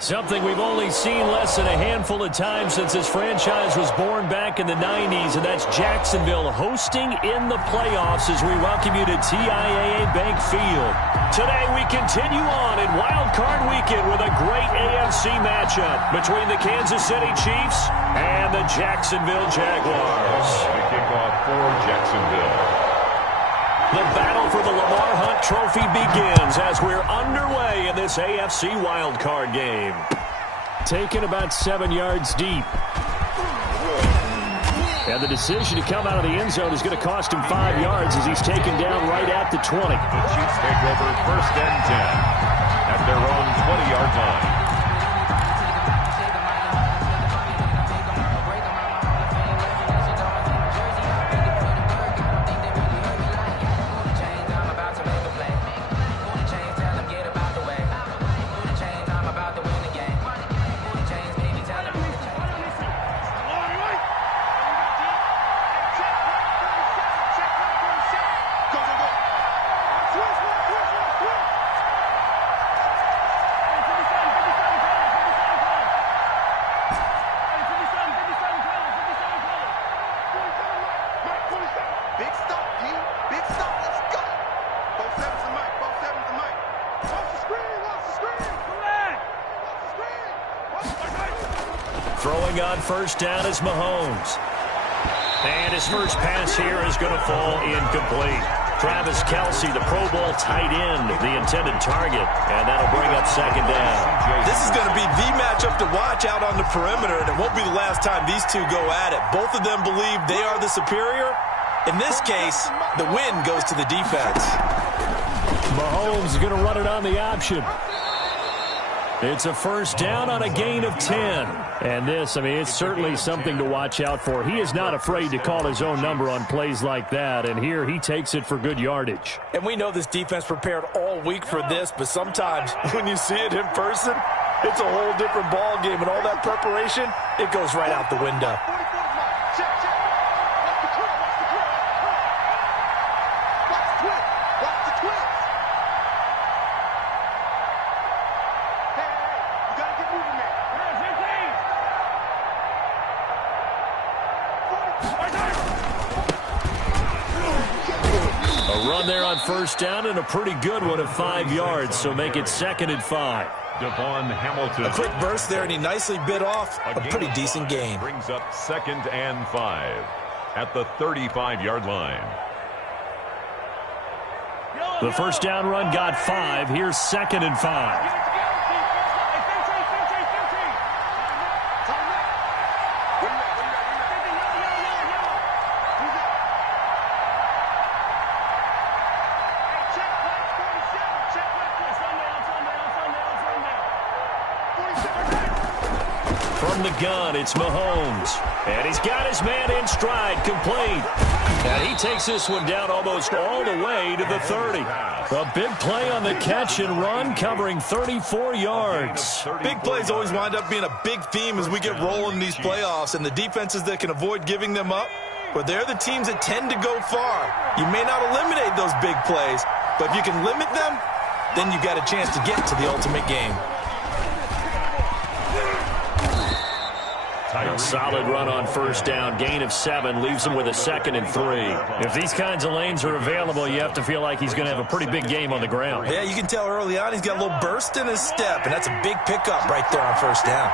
Something we've only seen less than a handful of times since this franchise was born back in the 90s, and that's Jacksonville hosting in the playoffs as we welcome you to TIAA Bank Field. Today we continue on in Wildcard Weekend with a great AFC matchup between the Kansas City Chiefs and the Jacksonville Jaguars. The kickoff for Jacksonville. The battle for the Lamar Hunt Trophy begins as we're underway in this AFC wildcard game. Taken about 7 yards deep. And the decision to come out of the end zone is going to cost him 5 yards as he's taken down right at the 20. The Chiefs take over 1st and 10 at their own 20-yard line. Throwing on 1st down is Mahomes. And his first pass here is going to fall incomplete. Travis Kelce, the Pro Bowl tight end, the intended target, and that'll bring up 2nd down. This is going to be the matchup to watch out on the perimeter, and it won't be the last time these two go at it. Both of them believe they are the superior. In this case, the win goes to the defense. Mahomes is going to run it on the option. It's a 1st down on a gain of 10. And this, it's certainly something to watch out for. He is not afraid to call his own number on plays like that, and here he takes it for good yardage. And we know this defense prepared all week for this, but sometimes when you see it in person, it's a whole different ball game, and all that preparation, it goes right out the window. Run there on 1st down and a pretty good one of 5 yards, so make it 2nd and 5. Devon Hamilton. A quick burst there, and he nicely bit off a pretty decent gain. Brings up 2nd and 5 at the 35-yard line. The 1st down run got 5. Here's 2nd and 5. From the gun, it's Mahomes. And he's got his man in stride, complete. And he takes this one down almost all the way to the 30. A big play on the catch and run, covering 34 yards. Big plays always wind up being a big theme as we get rolling in these playoffs, and the defenses that can avoid giving them up, but they're the teams that tend to go far. You may not eliminate those big plays, but if you can limit them, then you got a chance to get to the ultimate game. A solid run on 1st down. Gain of 7 leaves him with a 2nd and 3. If these kinds of lanes are available, you have to feel like he's going to have a pretty big game on the ground. Yeah, you can tell early on he's got a little burst in his step, and that's a big pickup right there on 1st down.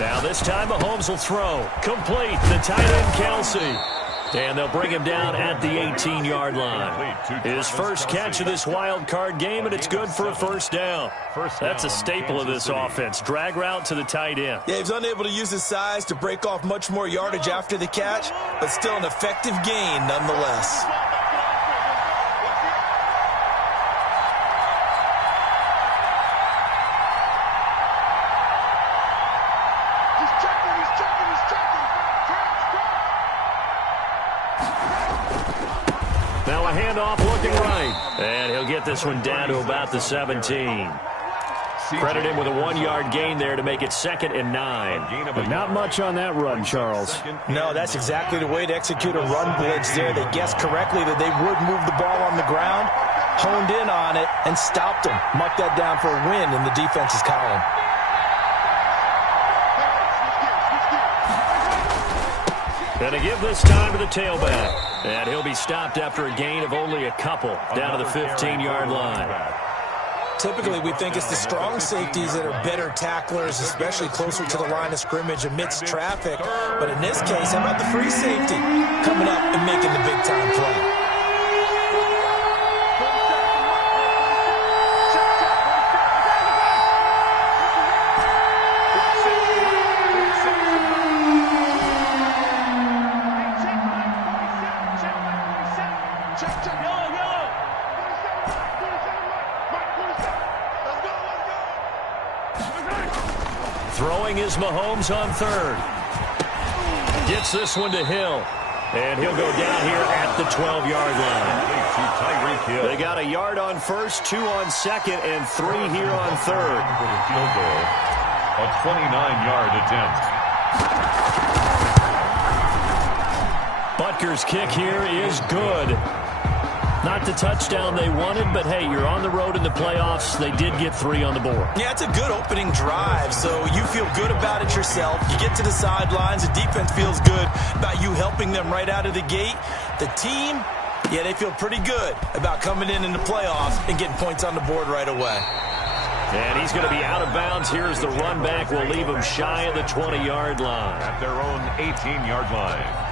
Now this time Mahomes will throw. Complete. The tight end Kelce. And they'll bring him down at the 18-yard line. His first catch of this wild card game, and it's good for a 1st down. That's a staple of this offense. Drag route to the tight end. Yeah, he's unable to use his size to break off much more yardage after the catch, but still an effective gain nonetheless. Now a handoff looking right. And he'll get this one down to about the 17. Credit him with a 1-yard gain there to make it 2nd and 9. But not much on that run, Charles. No, that's exactly the way to execute a run blitz there. They guessed correctly that they would move the ball on the ground, honed in on it, and stopped them. Mark that down for a win in the defense's column. And to give this time to the tailback. And he'll be stopped after a gain of only a couple down to the 15-yard line. Typically, we think it's the strong safeties that are better tacklers, especially closer to the line of scrimmage amidst traffic. But in this case, how about the free safety coming up and making the big-time play? Throwing is Mahomes on 3rd. Gets this one to Hill. And he'll go down here at the 12-yard line. They got a yard on 1st, 2 on 2nd, and 3 here on 3rd. A 29-yard attempt. Butker's kick here is good. Not the touchdown they wanted, but hey, you're on the road in the playoffs. They did get 3 on the board. Yeah, it's a good opening drive, so you feel good about it yourself. You get to the sidelines. The defense feels good about you helping them right out of the gate. The team, yeah, they feel pretty good about coming in the playoffs and getting points on the board right away. And he's going to be out of bounds. Here's the run back. We'll leave him shy of the 20-yard line. At their own 18-yard line.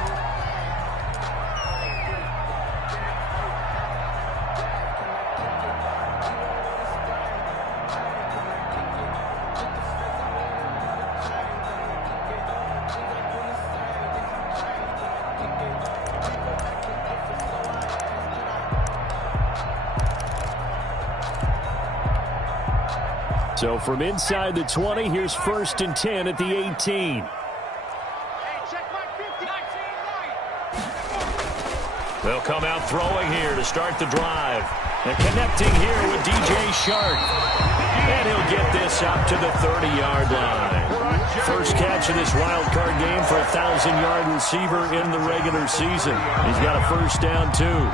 So from inside the 20, here's 1st and 10 at the 18. They'll come out throwing here to start the drive. And connecting here with DJ Shark. And he'll get this up to the 30-yard line. First catch of this wild card game for a 1,000-yard receiver in the regular season. He's got a first down, too.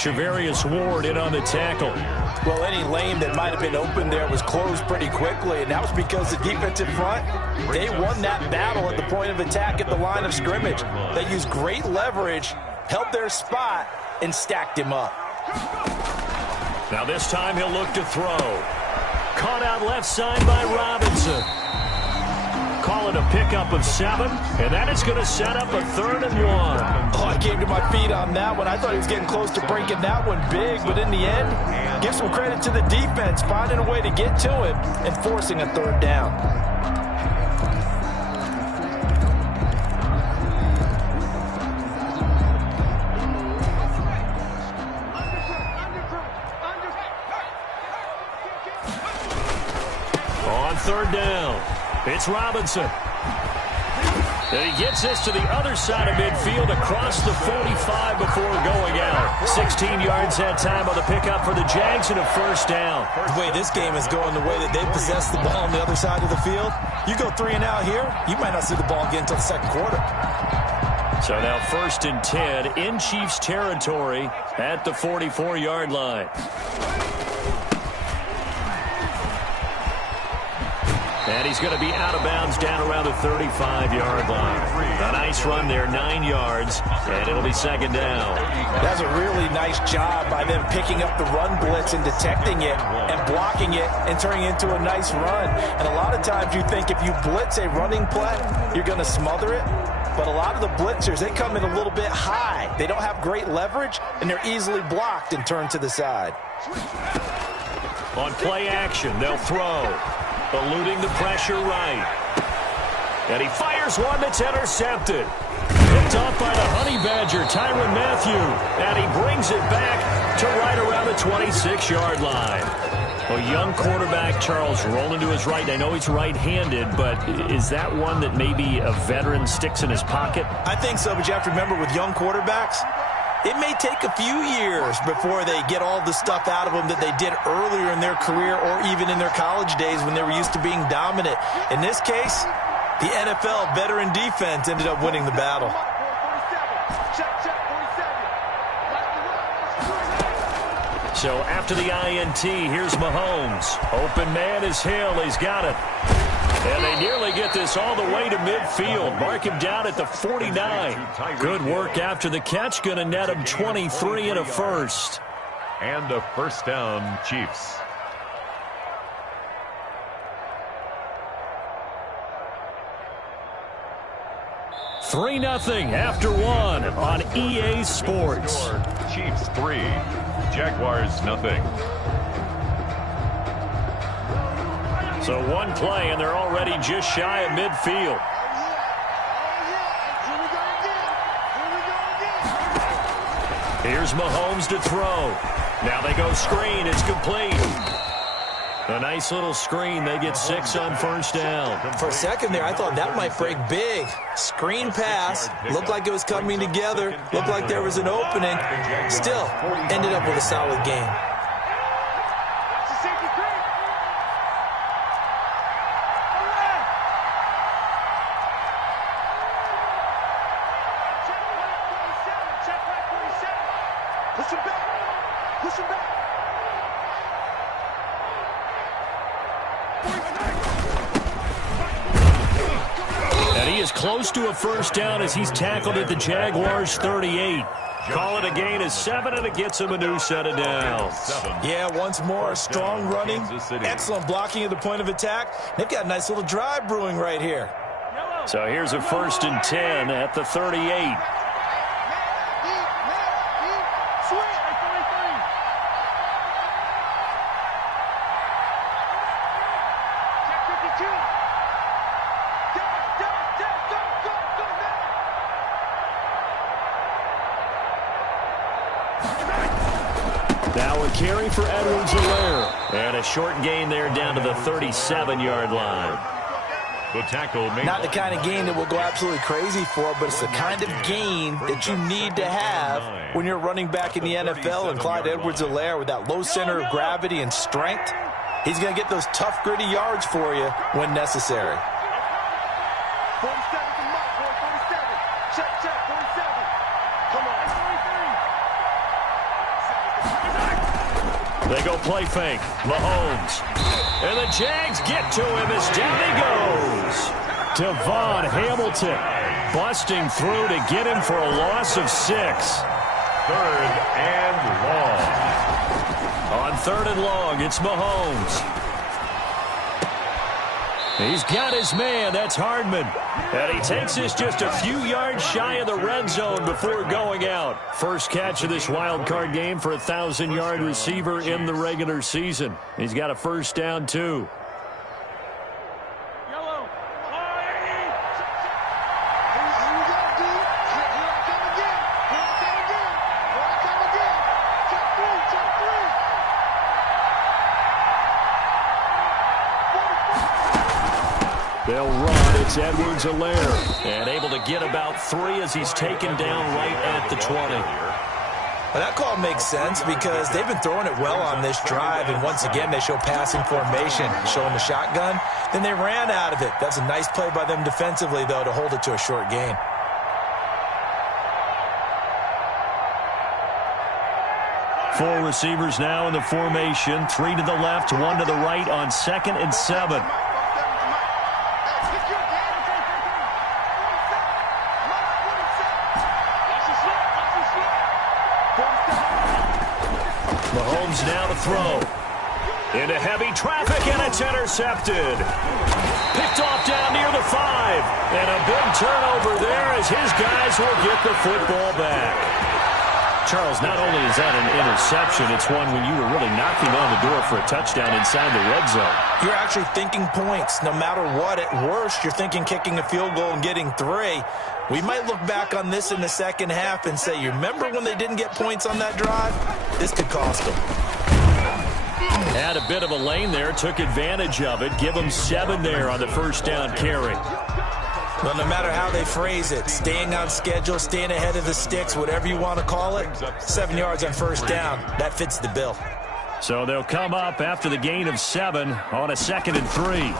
Shavarius Ward in on the tackle. Well, any lane that might have been open there was closed pretty quickly, and that was because the defensive front, they won that battle at the point of attack at the line of scrimmage. They used great leverage, held their spot, and stacked him up. Now this time he'll look to throw. Caught out left side by Robinson. Call it a pickup of 7, and that is going to set up a 3rd and 1. Oh, I came to my feet on that one. I thought he was getting close to breaking that one big, but in the end, give some credit to the defense, finding a way to get to him and forcing a 3rd down. On 3rd down. It's Robinson. And he gets this to the other side of midfield across the 45 before going out. 16 yards that time on the pickup for the Jags and a first down. The way this game is going, the way that they possess the ball on the other side of the field, you go 3 and out here, you might not see the ball again until the 2nd quarter. So now 1st and 10 in Chiefs territory at the 44-yard line. And he's going to be out of bounds down around the 35-yard line. A nice run there, 9 yards, and it'll be 2nd down. That's a really nice job by them picking up the run blitz and detecting it and blocking it and turning it into a nice run. And a lot of times you think if you blitz a running play, you're going to smother it. But a lot of the blitzers, they come in a little bit high. They don't have great leverage, and they're easily blocked and turned to the side. On play action, they'll throw. Eluding the pressure right. And he fires one that's intercepted. Picked off by the Honey Badger, Tyrann Mathieu. And he brings it back to right around the 26-yard line. A young quarterback, Charles, rolling to his right. I know he's right-handed, but is that one that maybe a veteran sticks in his pocket? I think so, but you have to remember with young quarterbacks, it may take a few years before they get all the stuff out of them that they did earlier in their career or even in their college days when they were used to being dominant. In this case, the NFL veteran defense ended up winning the battle. So after the INT, here's Mahomes. Open man is Hill. He's got it. And they nearly get this all the way to midfield. Mark him down at the 49. Good work after the catch. Going to net him 23 and a first. And a first down, Chiefs. Three 0 after one on EA Sports. Chiefs 3, Jaguars 0. So one play, and they're already just shy of midfield. Here's Mahomes to throw. Now they go screen. It's complete. A nice little screen. They get 6 on first down. For a second there, I thought that might break big. Screen pass. Looked like it was coming together. Looked like there was an opening. Still, ended up with a solid game. Close to a first down as he's tackled at the Jaguars 38. Call it a gain of 7, and it gets him a new set of downs. Yeah, once more, strong running, excellent blocking at the point of attack. They've got a nice little drive brewing right here. So here's a 1st and 10 at the 38. Now a carry for Edwards-Helaire. And a short gain there down to the 37-yard line. The tackle made. Not the kind of game that we'll go absolutely crazy for, but it's the kind of game that you need to have when you're running back in the NFL. And Clyde Edwards-Helaire, with that low center of gravity and strength, he's going to get those tough, gritty yards for you when necessary. 47 from Mike, 47. Check, 47. Come on. They go play fake. Mahomes. And the Jags get to him as down he goes. Devon Hamilton busting through to get him for a loss of 6. 3rd and long. On 3rd and long, it's Mahomes. He's got his man. That's Hardman. And he takes this just a few yards shy of the red zone before going out. First catch of this wild card game for a 1,000-yard receiver in the regular season. He's got a first down, too. They'll run. It's Edwards-Helaire. And able to get about 3 as he's taken down right at the 20. Well, that call makes sense because they've been throwing it well on this drive. And once again, they show passing formation, showing the shotgun. Then they ran out of it. That's a nice play by them defensively, though, to hold it to a short gain. Four receivers now in the formation. 3 to the left, 1 to the right on 2nd and 7. Mahomes now to throw. Into heavy traffic, and it's intercepted. Picked off down near the 5. And a big turnover there as his guys will get the football back. Charles, not only is that an interception, it's one when you were really knocking on the door for a touchdown inside the red zone. You're actually thinking points. No matter what, at worst, you're thinking kicking a field goal and getting 3. We might look back on this in the second half and say, you remember when they didn't get points on that drive? This could cost them. Had a bit of a lane there, took advantage of it. Give them 7 there on the first down carry. Well, no matter how they phrase it, staying on schedule, staying ahead of the sticks, whatever you want to call it, 7 yards on first down, that fits the bill. So they'll come up after the gain of 7 on a 2nd and 3.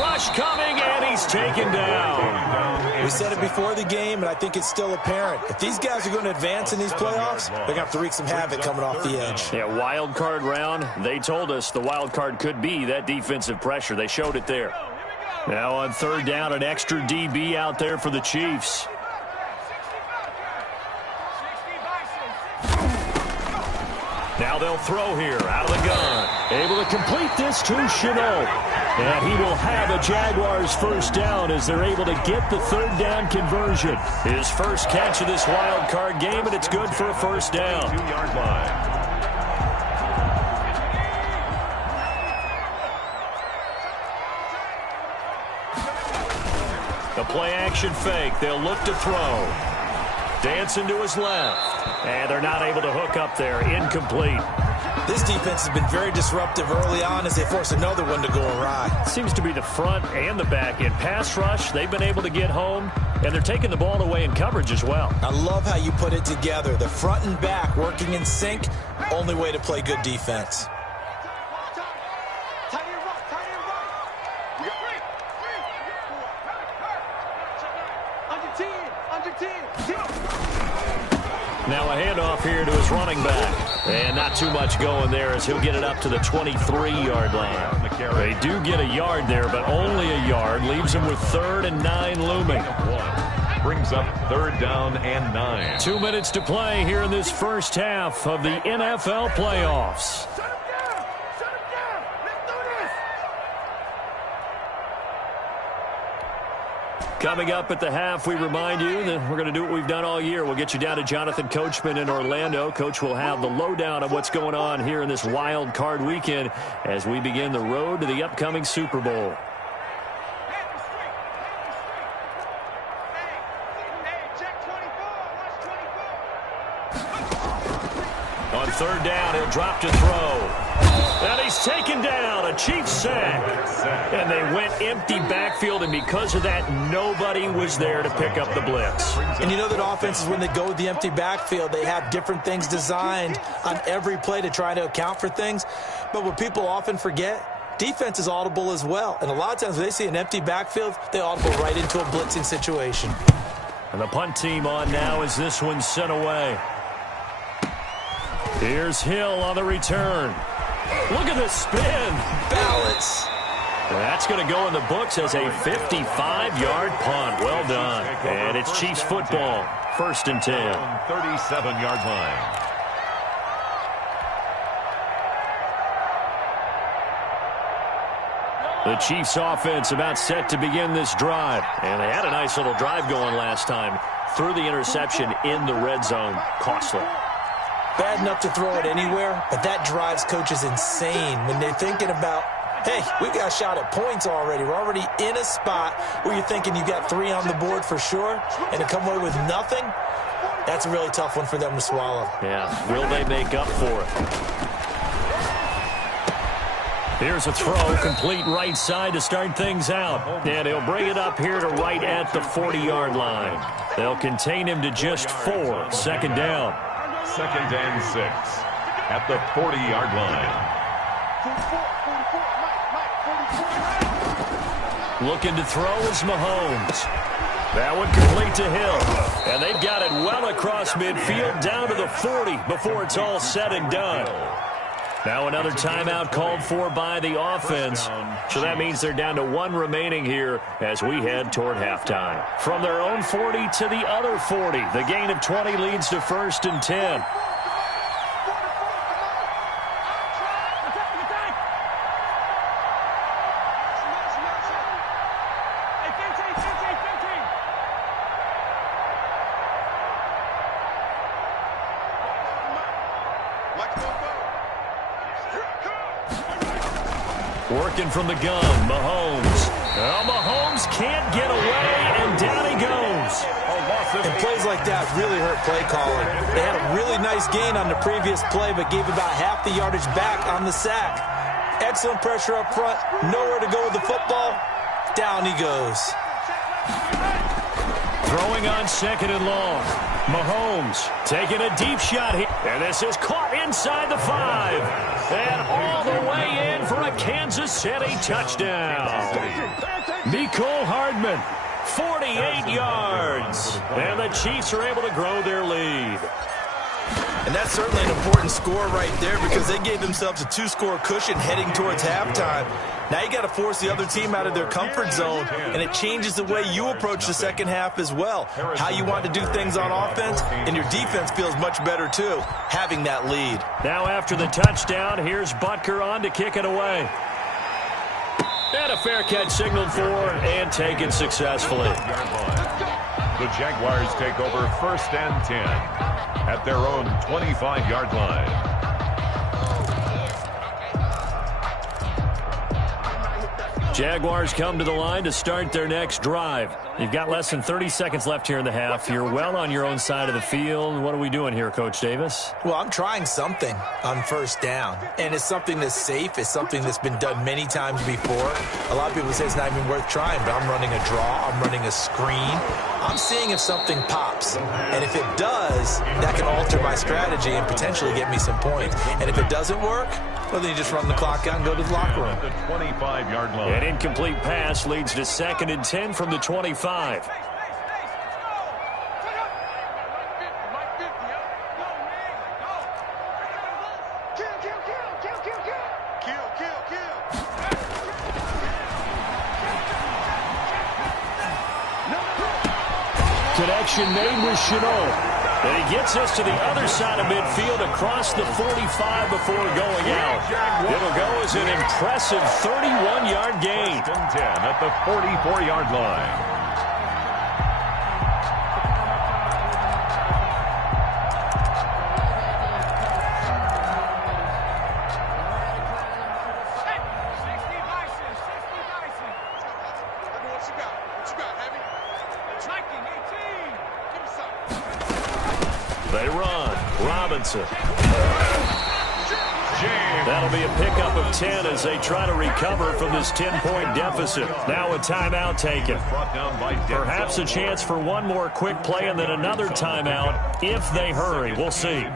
Rush coming, and he's taken down. We said it before the game, and I think it's still apparent. If these guys are going to advance in these playoffs, they're going to have to wreak some havoc coming off the edge. Yeah, wild card round. They told us the wild card could be that defensive pressure. They showed it there. Now on 3rd down, an extra DB out there for the Chiefs. Now they'll throw here out of the gun. Able to complete this to Chenault. And he will have a Jaguars first down as they're able to get the 3rd down conversion. His first catch of this wild card game, and it's good for a first down. 2-yard line. The play action fake. They'll look to throw. Dancing to his left. And they're not able to hook up there. Incomplete. This defense has been very disruptive early on as they force another one to go awry. Seems to be the front and the back end. Pass rush, they've been able to get home, and they're taking the ball away in coverage as well. I love how you put it together. The front and back working in sync, only way to play good defense. Now a handoff here to his running back. And not too much going there as he'll get it up to the 23-yard line. They do get a yard there, but only a yard. Leaves him with 3rd and 9 looming. Brings up 3rd down and 9. 2 minutes to play here in this first half of the NFL playoffs. Coming up at the half, we remind you that we're going to do what we've done all year. We'll get you down to Jonathan Coachman in Orlando. Coach will have the lowdown of what's going on here in this wild card weekend as we begin the road to the upcoming Super Bowl. On 3rd down, he'll drop to throw. And he's taken down, a Chiefs sack. And they went empty backfield, and because of that, nobody was there to pick up the blitz. And you know that offenses, when they go with the empty backfield, they have different things designed on every play to try to account for things. But what people often forget, defense is audible as well. And a lot of times when they see an empty backfield, they audible right into a blitzing situation. And the punt team on now as this one's sent away. Here's Hill on the return. Look at the spin. Balance. That's going to go in the books as a 55-yard punt. Well done. And it's Chiefs football. 1st and 10. 37-yard line. The Chiefs offense about set to begin this drive. And they had a nice little drive going last time. Threw the interception in the red zone. Costly. Bad enough to throw it anywhere, but that drives coaches insane when they're thinking about, hey, we got a shot at points already. We're already in a spot where you're thinking you got 3 on the board for sure, and to come away with nothing, that's a really tough one for them to swallow. Yeah, will they make up for it? Here's a throw, complete right side to start things out. And he'll bring it up here to right at the 40-yard line. They'll contain him to just 4. 2nd down. 2nd and 6 at the 40-yard line. Looking to throw is Mahomes. That one complete to Hill. And they've got it well across midfield down to the 40 before it's all said and done. Now another timeout called for by the offense. So that means they're down to 1 remaining here as we head toward halftime. From their own 40 to the other 40. The gain of 20 leads to 1st and 10. Working from the gun, Mahomes. Well, Mahomes can't get away, and down he goes. And plays like that really hurt play calling. They had a really nice gain on the previous play, but gave about half the yardage back on the sack. Excellent pressure up front. Nowhere to go with the football. Down he goes. Throwing on second and long. Mahomes taking a deep shot here. And this is caught inside the 5. And all the way in for a Kansas City touchdown. Mecole Hardman, 48 yards. And the Chiefs are able to grow their lead. And that's certainly an important score right there because they gave themselves a 2-score cushion heading towards halftime. Now you got to force the other team out of their comfort zone, and it changes the way you approach the second half as well. How you want to do things on offense, and your defense feels much better too, having that lead. Now after the touchdown, here's Butker on to kick it away. And a fair catch signaled for and taken successfully. The Jaguars take over 1st and 10 at their own 25-yard line. Jaguars come to the line to start their next drive. You've got less than 30 seconds left here in the half. You're well on your own side of the field. What are we doing here, Coach Davis? Well, I'm trying something on 1st down, and it's something that's safe. It's something that's been done many times before. A lot of people say it's not even worth trying, but I'm running a draw. I'm running a screen. I'm seeing if something pops, and if it does, that can alter my strategy and potentially get me some points. And if it doesn't work, well, then you just run the clock out and go to the locker room. The 25-yard line. An incomplete pass leads to 2nd and 10 from the 25. Connection made with Chenault. And he gets us to the other side of midfield across the 45 before going out. It'll go as an impressive 31-yard gain. 1st and 10 at the 44-yard line. They run. Robinson. That'll be a pickup of 10 as they try to recover from this 10-point deficit. Now a timeout taken. Perhaps a chance for one more quick play and then another timeout if they hurry. We'll see.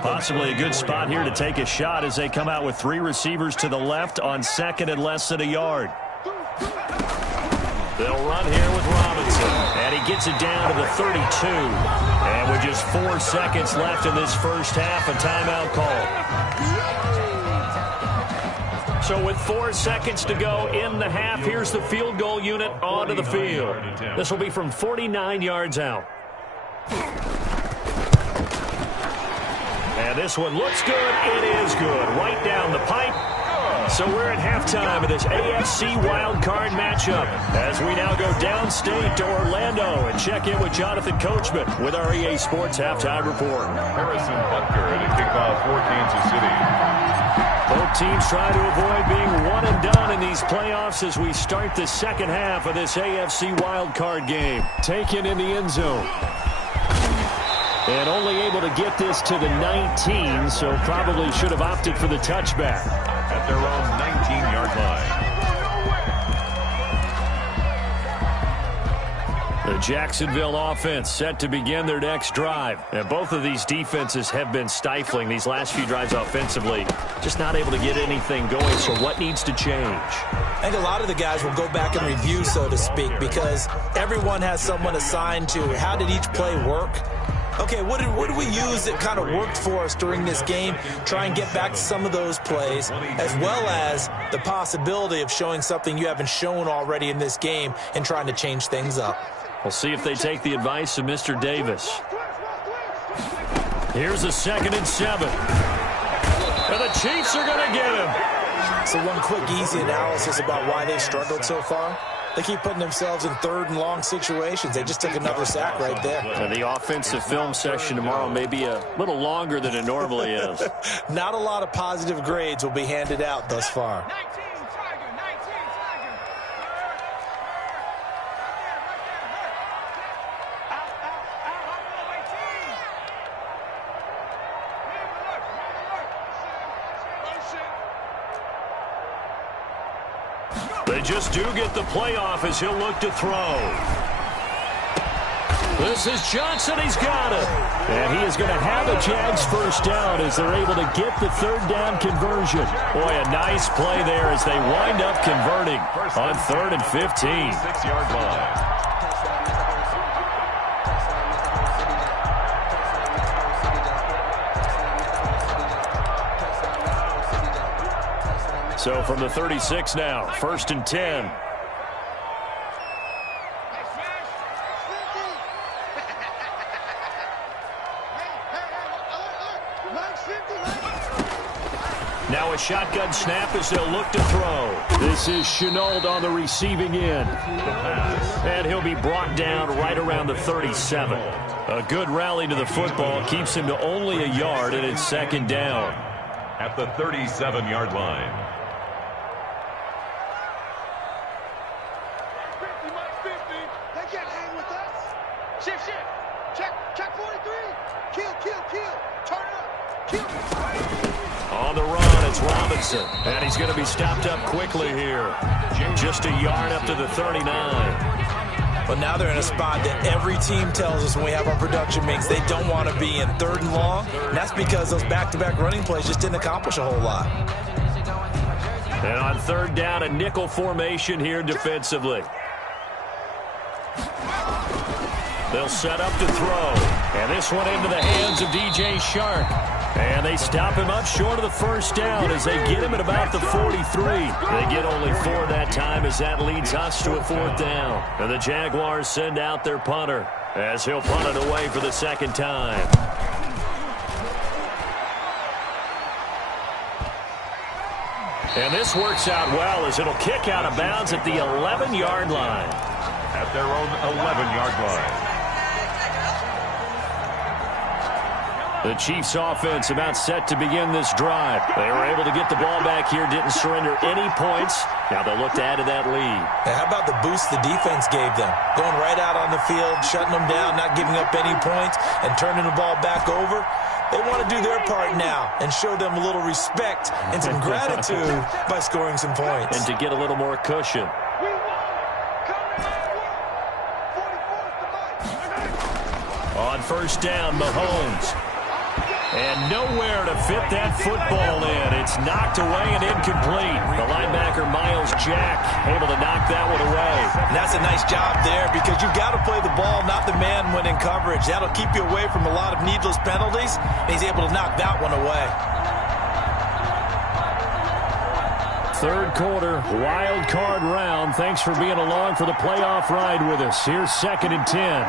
Possibly a good spot here to take a shot as they come out with 3 receivers to the left on 2nd and less than a yard. They'll run here with Robinson. And he gets it down to the 32. And with just 4 seconds left in this first half, a timeout call. So with 4 seconds to go in the half, here's the field goal unit onto the field. This will be from 49 yards out. And this one looks good. It is good. Right down the pipe. So we're at halftime of this AFC Wildcard matchup as we now go downstate to Orlando and check in with Jonathan Coachman with our EA Sports Halftime Report. Harrison Butker at a kickoff for Kansas City. Both teams try to avoid being one and done in these playoffs as we start the second half of this AFC Wildcard game. Taken in the end zone. And only able to get this to the 19, so probably should have opted for the touchback. At their own 19-yard line. The Jacksonville offense set to begin their next drive. And both of these defenses have been stifling these last few drives offensively. Just not able to get anything going, so what needs to change? I think a lot of the guys will go back and review, so to speak, because everyone has someone assigned to how did each play work. Okay, what did we use that kind of worked for us during this game? Try and get back to some of those plays, as well as the possibility of showing something you haven't shown already in this game and trying to change things up. We'll see if they take the advice of Mr. Davis. Here's a 2nd and 7. And the Chiefs are going to get him. So one quick, easy analysis about why they've struggled so far. They keep putting themselves in third and long situations. They just took another sack right there. And the offensive film session tomorrow may be a little longer than it normally is. Not a lot of positive grades will be handed out thus far. They just do get the playoff as he'll look to throw. This is Johnson. He's got it. And he is going to have a Jags first down as they're able to get the third down conversion. Boy, a nice play there as they wind up converting on 3rd and 15. 6-yard line. So from the 36 now, 1st and 10. Now a shotgun snap as they'll look to throw. This is Chenault on the receiving end. And he'll be brought down right around the 37. A good rally to the football keeps him to only a yard, and it's 2nd down. At the 37-yard line. On the run, it's Robinson. And he's going to be stopped up quickly here. Just a yard up to the 39. But now they're in a spot that every team tells us when we have our production meetings they don't want to be in 3rd and long. And that's because those back-to-back running plays just didn't accomplish a whole lot. And on 3rd down, a nickel formation here defensively. They'll set up to throw. And this one into the hands of DJ Shark. And they stop him up short of the first down as they get him at about the 43. They get only 4 that time as that leads us to a 4th down. And the Jaguars send out their punter as he'll punt it away for the 2nd time. And this works out well as it'll kick out of bounds at the 11-yard line. At their own 11-yard line. The Chiefs offense about set to begin this drive. They were able to get the ball back here, didn't surrender any points. Now they'll look to add to that lead. Now how about the boost the defense gave them? Going right out on the field, shutting them down, not giving up any points, and turning the ball back over. They want to do their part now and show them a little respect and some gratitude by scoring some points. And to get a little more cushion. On 1st down, Mahomes. And nowhere to fit that football in. It's knocked away and incomplete. The linebacker, Miles Jack, able to knock that one away. And that's a nice job there because you've got to play the ball, not the man when in coverage. That'll keep you away from a lot of needless penalties. And he's able to knock that one away. 3rd quarter, wild card round. Thanks for being along for the playoff ride with us. Here's 2nd and 10.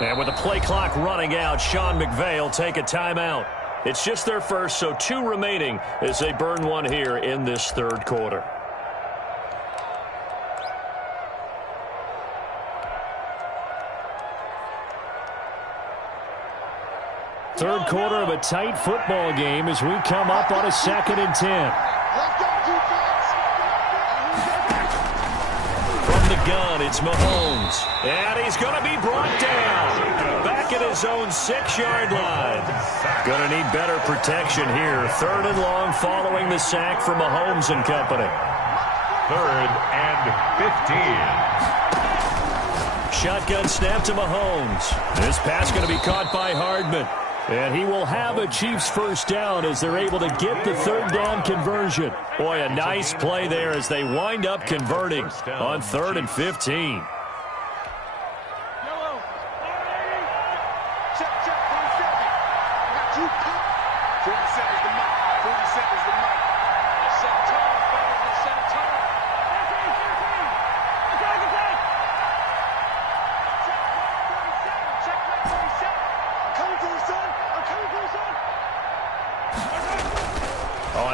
And with the play clock running out, Sean McVay will take a timeout. It's just their first, so 2 remaining as they burn one here in this 3rd quarter. Third quarter of a tight football game as we come up on a 2nd and 10. From the gun, it's Mahomes. And he's going to be brought down. Back at his own 6-yard line. Going to need better protection here. 3rd and long following the sack from Mahomes and company. 3rd and 15. Shotgun snap to Mahomes. This pass going to be caught by Hardman. And he will have a Chiefs first down as they're able to get the 3rd down conversion. Boy, a nice play there as they wind up converting on 3rd and 15.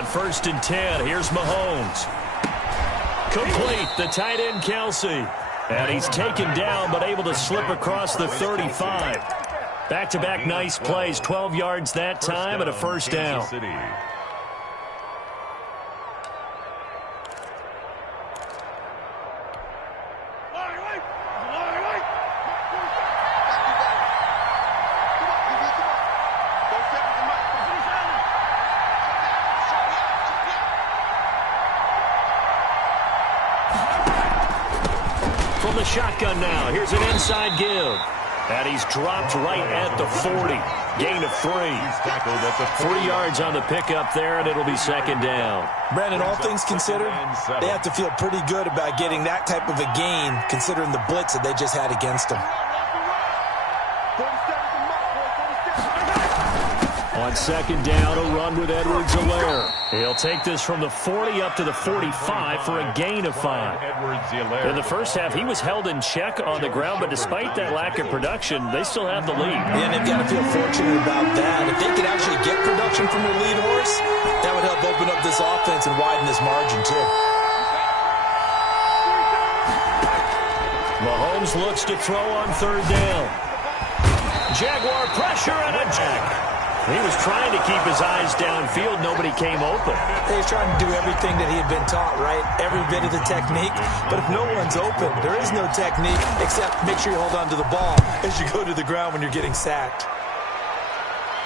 On 1st and 10, here's Mahomes. Complete, the tight end Kelsey. And he's taken down, but able to slip across the 35. Back-to-back nice plays, 12 yards that time and a first down. From the shotgun now, here's an inside give. And he's dropped right at the 40. Gain of 3. 3 yards on the pickup there, and it'll be second down. Brandon, all things considered, they have to feel pretty good about getting that type of a gain, considering the blitz that they just had against them. On second down, a run with Edwards-Helaire. He'll take this from the 40 up to the 45 for a gain of 5. In the first half, he was held in check on the ground, but despite that lack of production, they still have the lead. Yeah, they've got to feel fortunate about that. If they could actually get production from their lead horse, that would help open up this offense and widen this margin, too. Mahomes looks to throw on third down. Jaguar pressure and a jack. He was trying to keep his eyes downfield. Nobody came open. He's trying to do everything that he had been taught, right? Every bit of the technique. But if no one's open, there is no technique except make sure you hold on to the ball as you go to the ground when you're getting sacked.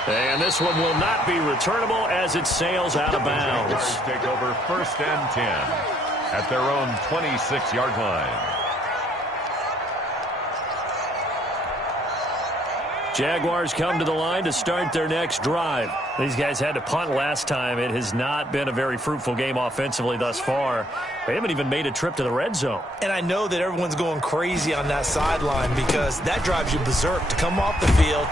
And this one will not be returnable as it sails out of bounds. Take over 1st and 10 at their own 26-yard line. Jaguars come to the line to start their next drive. These guys had to punt last time. It has not been a very fruitful game offensively thus far. They haven't even made a trip to the red zone. And I know that everyone's going crazy on that sideline because that drives you berserk to come off the field,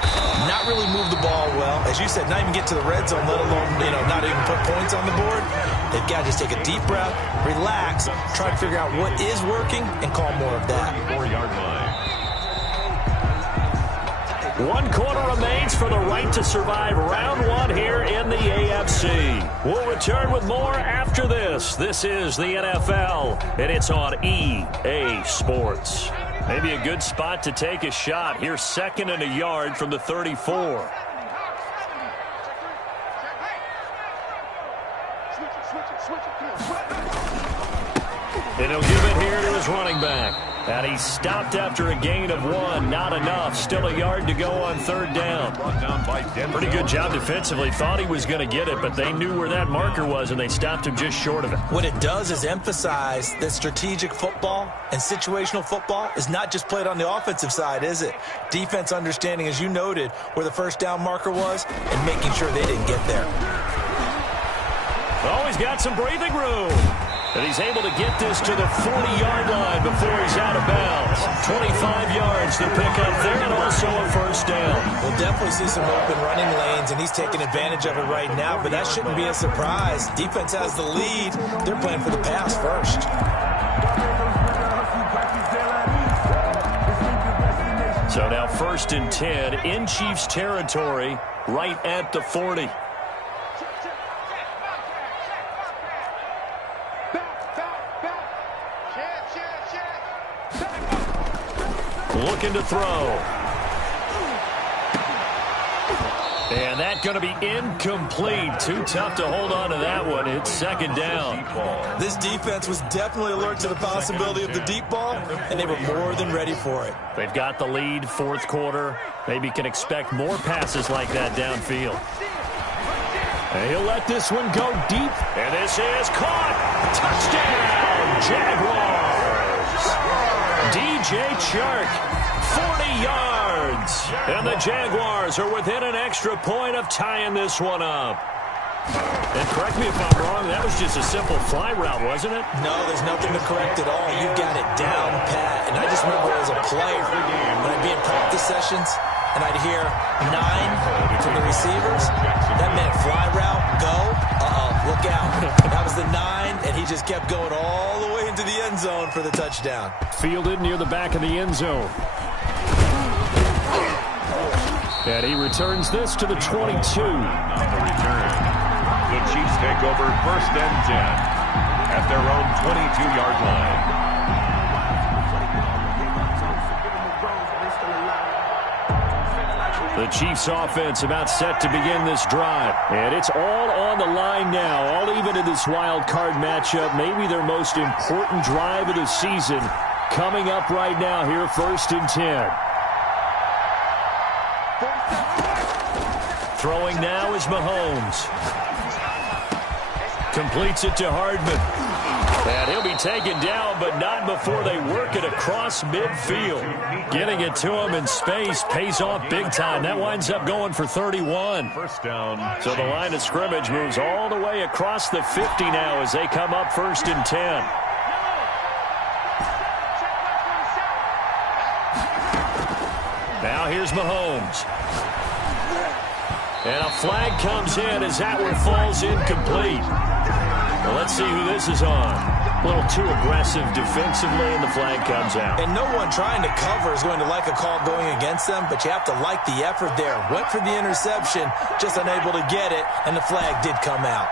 not really move the ball well. As you said, not even get to the red zone, let alone, not even put points on the board. They've got to just take a deep breath, relax, try to figure out what is working, and call more of that. 4-yard line. 1 quarter remains for the right to survive round 1 here in the AFC. We'll return with more after this. This is the NFL, and it's on EA Sports. Maybe a good spot to take a shot. Here's 2nd and a yard from the 34. And he'll give it here to his running back. And he stopped after a gain of 1. Not enough. Still a yard to go on third down. Pretty good job defensively. Thought he was going to get it, but they knew where that marker was, and they stopped him just short of it. What it does is emphasize that strategic football and situational football is not just played on the offensive side, is it? Defense understanding, as you noted, where the first down marker was and making sure they didn't get there. Oh, he's got some breathing room. And he's able to get this to the 40-yard line before he's out of bounds. 25 yards to pick up there and also a first down. We'll definitely see some open running lanes, and he's taking advantage of it right now, but that shouldn't be a surprise. Defense has the lead. They're playing for the pass first. So now 1st and 10 in Chiefs territory right at the 40. Looking to throw. And that's going to be incomplete. Too tough to hold on to that one. It's 2nd down. This defense was definitely alert to the possibility of the deep ball, and they were more than ready for it. They've got the lead, 4th quarter. Maybe can expect more passes like that downfield. And he'll let this one go deep. And this is caught. Touchdown, Jaguars. DJ Chark, 40 yards. And the Jaguars are within an extra point of tying this one up. And correct me if I'm wrong, that was just a simple fly route, wasn't it? No, there's nothing to correct at all. You've got it down pat. And I just remember as a player, when I'd be in practice sessions, and I'd hear 9 from the receivers, that meant fly route, go, look out. That was the 9, and he just kept going all the way into the end zone for the touchdown. Fielded near the back of the end zone. And he returns this to the 22. On the return, the Chiefs take over 1st and 10 at their own 22-yard line. The Chiefs offense about set to begin this drive. And it's all on the line now, all even in this wild card matchup. Maybe their most important drive of the season coming up right now here, 1st and 10. Throwing now is Mahomes. Completes it to Hardman. And he'll be taken down, but not before they work it across midfield. Getting it to him in space pays off big time. That winds up going for 31. First down. So the line of scrimmage moves all the way across the 50 now as they come up 1st and 10. Now here's Mahomes. And a flag comes in as that one falls incomplete. Well, let's see who this is on. A little too aggressive defensively, and the flag comes out. And no one trying to cover is going to like a call going against them, but you have to like the effort there. Went for the interception, just unable to get it, and the flag did come out.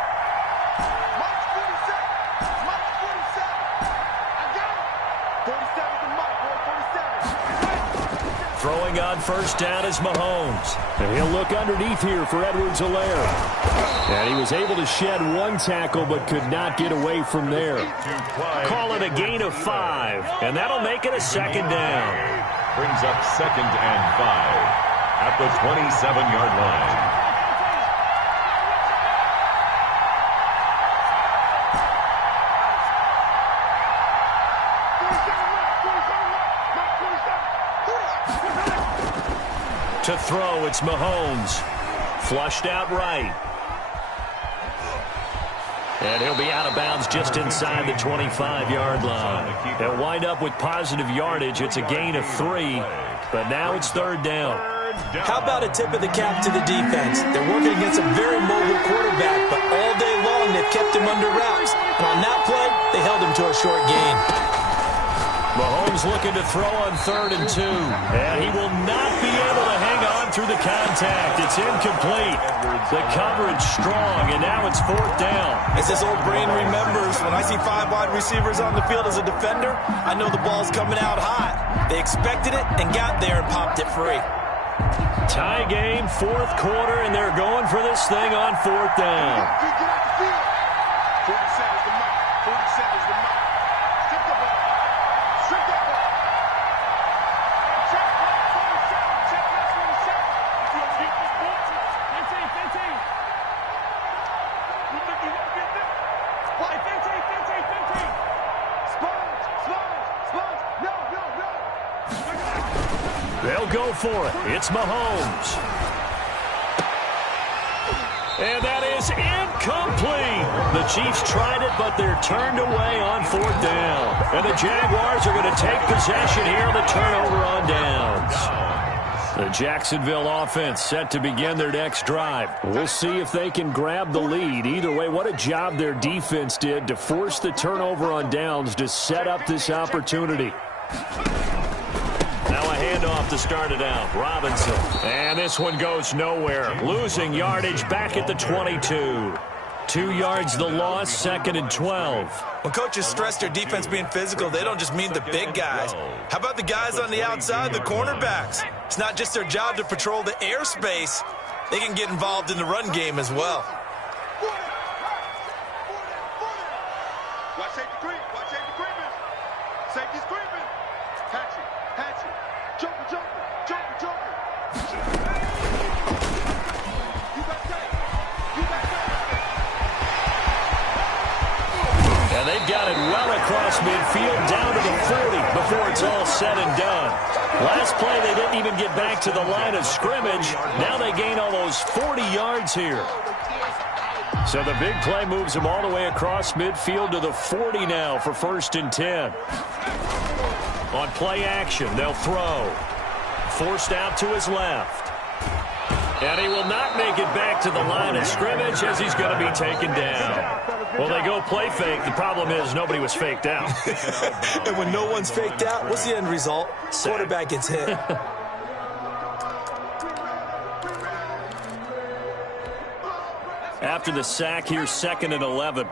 Throwing on 1st down is Mahomes. And he'll look underneath here for Edwards-Helaire. And he was able to shed one tackle but could not get away from there. Call it a gain of 5. And that'll make it a 2nd down. Brings up 2nd and 5 at the 27-yard line. To throw, it's Mahomes. Flushed out right. And he'll be out of bounds just inside the 25-yard line. They'll wind up with positive yardage. It's a gain of 3, but now it's 3rd down. How about a tip of the cap to the defense? They're working against a very mobile quarterback, but all day long they've kept him under wraps. And on that play, they held him to a short gain. Mahomes looking to throw on 3rd and 2. And he will not be able to hang on through the contact. It's incomplete. The coverage strong, and now it's 4th down. As his old brain remembers, when I see 5 wide receivers on the field as a defender, I know the ball's coming out hot. They expected it and got there and popped it free. Tie game, 4th quarter, and they're going for this thing on 4th down. 47 is the mark. 47 is the mark. Strip the ball. Strip that ball. Check that 47. Check that 47. If you keep this ball, 15. You think you won't get there? What? 15. Sponge. No. They'll go for it. It's Mahomes. And that is incomplete. The Chiefs tried it, but they're turned away on 4th down. And the Jaguars are going to take possession here on the turnover on downs. The Jacksonville offense set to begin their next drive. We'll see if they can grab the lead. Either way, what a job their defense did to force the turnover on downs to set up this opportunity. Now a handoff to start it out. Robinson. And this one goes nowhere. Losing yardage back at the 22. 2 yards the loss, 2nd and 12. When coaches stress their defense being physical, they don't just mean the big guys. How about the guys on the outside, the cornerbacks? It's not just their job to patrol the airspace. They can get involved in the run game as well. Watch safety creep. Safety's creeping. Hatchet. Jumper. You got that. And they've got it well across midfield, down to the 40 before it's all said and done. Last play, they didn't even get back to the line of scrimmage. Now they gain almost 40 yards here. So the big play moves them all the way across midfield to the 40 now for 1st and 10. On play action, they'll throw. Forced out to his left. And he will not make it back to the line of scrimmage as he's going to be taken down. Well, they go play fake. The problem is nobody was faked out. And when no one's faked out, what's the end result? Quarterback gets hit. After the sack, here's 2nd and 11.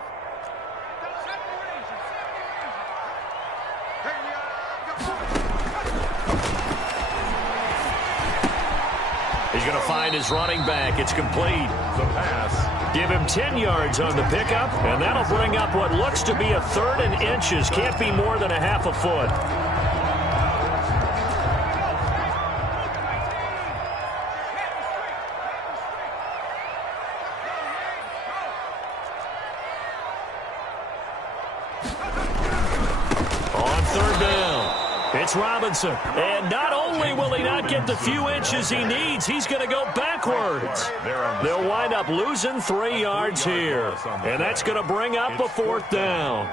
He's going to find his running back. It's complete. The pass. Give him 10 yards on the pickup, and that'll bring up what looks to be a 3rd and inches. Can't be more than a half a foot. On 3rd down, it's Robinson. And not only will he not get the few inches he needs, he's going to go backwards. They'll wind up losing 3 yards here. And that's going to bring up a 4th down.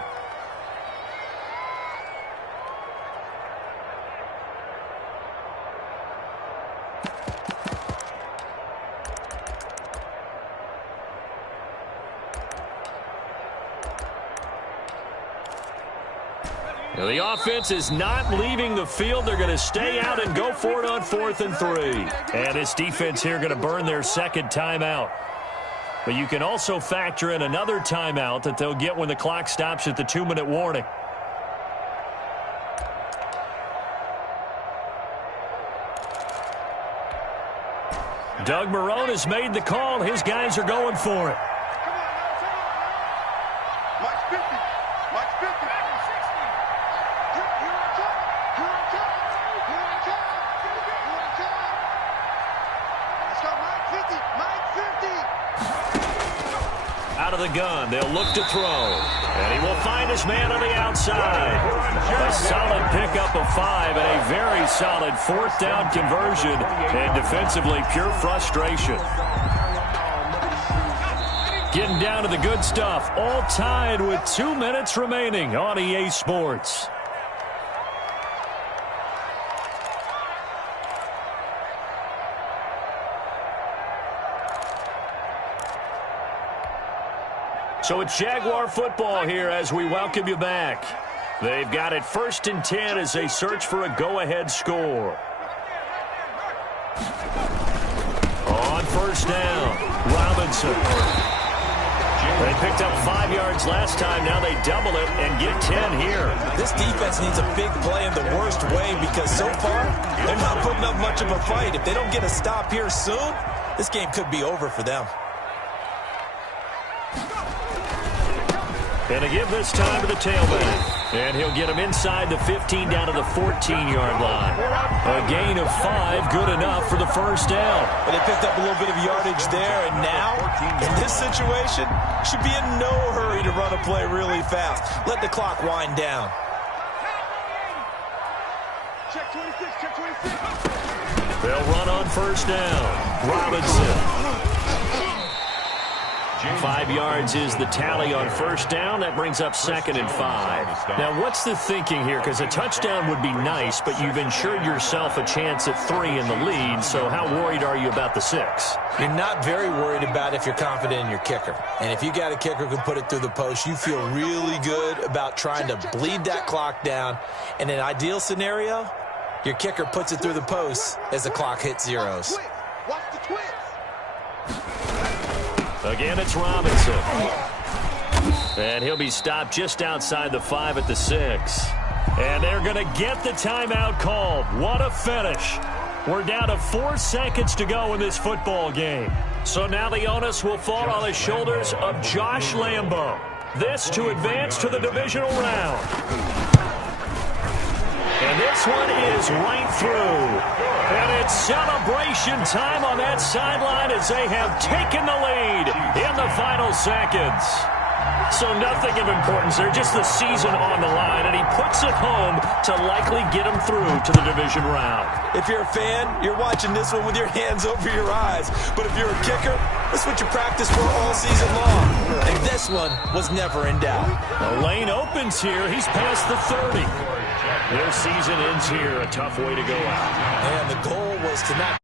Now, the offense is not leaving the field. They're going to stay out and go for it on 4th and 3. And this defense here going to burn their 2nd timeout. But you can also factor in another timeout that they'll get when the clock stops at the 2-minute warning. Doug Marrone has made the call. His guys are going for it. Out of the gun, they'll look to throw. And he will find his man on the outside. A solid pickup of 5 and a very solid 4th down conversion. And defensively, pure frustration. Getting down to the good stuff. All tied with 2 minutes remaining on EA Sports. So it's Jaguar football here as we welcome you back. They've got it 1st and 10 as they search for a go-ahead score. On 1st down, Robinson. They picked up 5 yards last time. Now they double it and get 10 here. This defense needs a big play in the worst way because so far they're not putting up much of a fight. If they don't get a stop here soon, this game could be over for them. And to give this time to the tailback. And he'll get him inside the 15 down to the 14-yard line. A gain of 5, good enough for the 1st down. But they picked up a little bit of yardage there, and now, in this situation, should be in no hurry to run a play really fast. Let the clock wind down. Check 26, check 26. They'll run on 1st down. Robinson. 5 yards is the tally on 1st down. That brings up 2nd and 5. Now, what's the thinking here? Because a touchdown would be nice, but you've ensured yourself a chance at 3 in the lead, so how worried are you about the 6? You're not very worried about if you're confident in your kicker. And if you got a kicker who can put it through the post, you feel really good about trying to bleed that clock down. In an ideal scenario, your kicker puts it through the post as the clock hits zeros. Watch the twist. Again, it's Robinson. And he'll be stopped just outside the 5 at the 6. And they're going to get the timeout called. What a finish. We're down to 4 seconds to go in this football game. So now the onus will fall on the shoulders of Josh Lambo. This to advance to the divisional round. And this one is right through. And it's celebration time on that sideline as they have taken the lead in the final seconds. So nothing of importance there, just the season on the line, and he puts it home to likely get him through to the division round. If you're a fan, you're watching this one with your hands over your eyes. But if you're a kicker, that's what you practice for all season long. And this one was never in doubt. The lane opens here. He's past the 30. Their season ends here. A tough way to go out. And the goal was to not